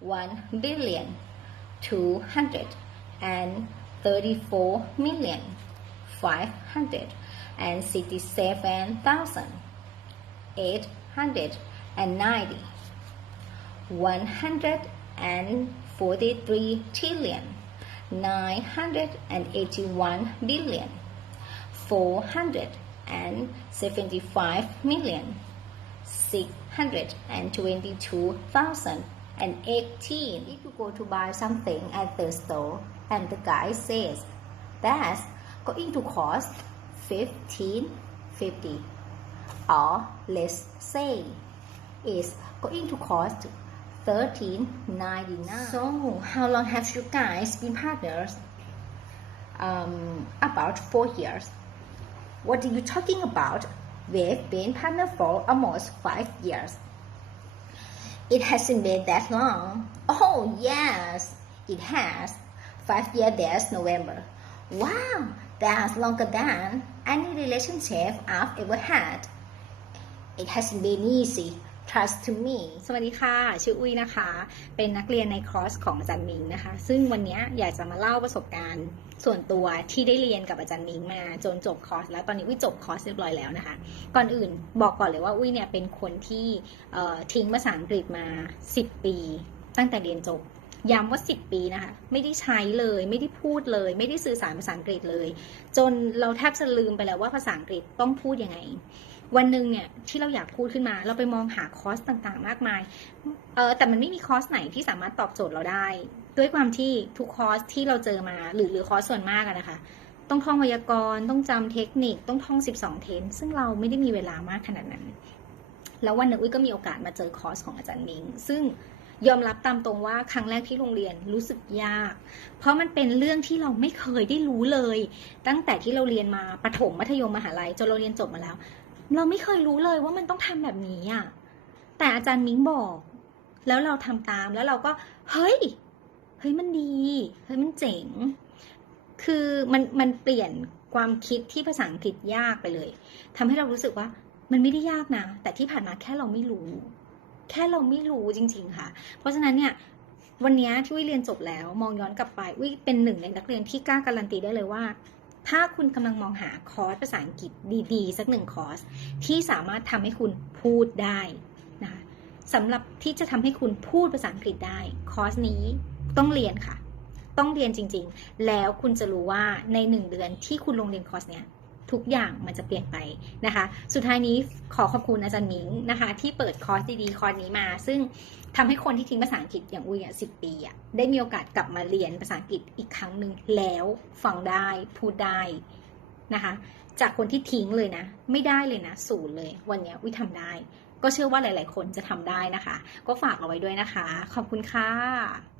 1 billion 234 million 567,000 890 143 trillion 981 billion 475 million 622,018. If you go to buy something at the store and the guy says that's going to cost 1550 or let's say it's going to cost 13.99 so how long have you guys been partners? Um about four years. What are you talking about? We've been partners for almost five years it hasn't been that long. Oh yes it has. Five years this november. Wow that's longer than any relationship i've ever had. It hasn't been easy trust to me สวัสดีค่ะ ชื่ออุ้ยนะคะ เป็นนักเรียนในคอร์สของอาจารย์มิงนะคะ ซึ่งวันนี้อยากจะมาเล่าประสบการณ์ส่วนตัวที่ได้เรียนกับอาจารย์มิงมาจนจบคอร์สแล้วตอนนี้อุ้ยจบคอร์สเรียบร้อยแล้วนะคะ ก่อนอื่นบอกก่อนเลยว่าอุ้ยเนี่ยเป็นคนที่ทิ้งภาษาอังกฤษมา 10 ปี ตั้งแต่เรียนจบย้ำว่า 10 ปีนะคะ ไม่ได้ใช้เลย ไม่ได้พูดเลย ไม่ได้สื่อสารภาษาอังกฤษเลย จนเราแทบจะลืมไปแล้วว่าภาษาอังกฤษต้องพูดยังไง วันหนึ่งเนี่ยที่เราอยากพูดขึ้นมา เราไปมองหาคอร์สต่างๆ มากมายเออแต่มันไม่มีคอร์สไหนที่สามารถตอบโจทย์เราได้ ด้วยความที่ทุกคอร์สที่เราเจอมา หรือหรือคอร์สส่วนมากอะนะคะ ต้องท่องไวยากรณ์ต้องจำเทคนิคต้องท่อง 12 เทนซึ่งเราไม่ได้มีเวลามากขนาดนั้น แล้ววันหนึ่งอุ้ยก็มีโอกาสมาเจอคอร์สของอาจารย์มิงซึ่งยอมรับตามตรงว่าครั้งแรกที่โรงเรียนรู้สึกยาก เพราะมันเป็นเรื่องที่เราไม่เคยได้รู้เลย ตั้งแต่ที่เราเรียนมาประถมมัธยมมหาลัยจนเราเรียนจบมาแล้ว เราไม่เคยรู้เลยว่ามันต้องทำแบบนี้อะแต่อาจารย์มิ้งบอก แล้วเราทำตามแล้วเราก็ เฮ้ย เฮ้ยมันดีเฮ้ยมันเจ๋ง คือมันมันเปลี่ยนความคิดที่ภาษาอังกฤษยากไปเลยทำให้เรารู้สึกว่ามันไม่ได้ยากนะ แต่ที่ผ่านมาแค่เราไม่รู้ แค่เราไม่รู้จริง ๆ ค่ะ เพราะฉะนั้นเนี่ย วันนี้ที่วิเรียนจบแล้ว มองย้อนกลับไปวิเป็นหนึ่งในนักเรียนที่กล้าการันตีได้เลยว่า ถ้าคุณกำลังมองหาคอร์สภาษาอังกฤษดีๆ สักหนึ่งคอร์สที่สามารถทำให้คุณพูดได้นะคะสำหรับที่จะทำให้คุณพูดภาษาอังกฤษได้คอร์สนี้ต้องเรียนค่ะ ต้องเรียนจริงๆ แล้วคุณจะรู้ว่าในหนึ่งเดือนที่คุณลงเรียนคอร์สเนี้ย ทุกอย่างมันจะเปลี่ยนไปนะคะ สุดท้ายนี้ขอขอบคุณอาจารย์มิงนะคะ ที่เปิดคอร์สดีๆคอร์สนี้มา ซึ่งทำให้คนที่ทิ้งภาษาอังกฤษอย่างอุ้ยอะสิปีอะได้มีโอกาสกลับมาเรียนภาษาอังกฤษอีกครั้งหนึ่งแล้วฟังได้พูดได้นะคะ จากคนที่ทิ้งเลยนะ ไม่ได้เลยนะศูนย์เลย วันนี้ยวิทำได้ ก็เชื่อว่าหลาย ๆ คนจะทำได้นะคะ ก็ฝากเอาไว้ด้วยนะคะ ขอบคุณค่ะ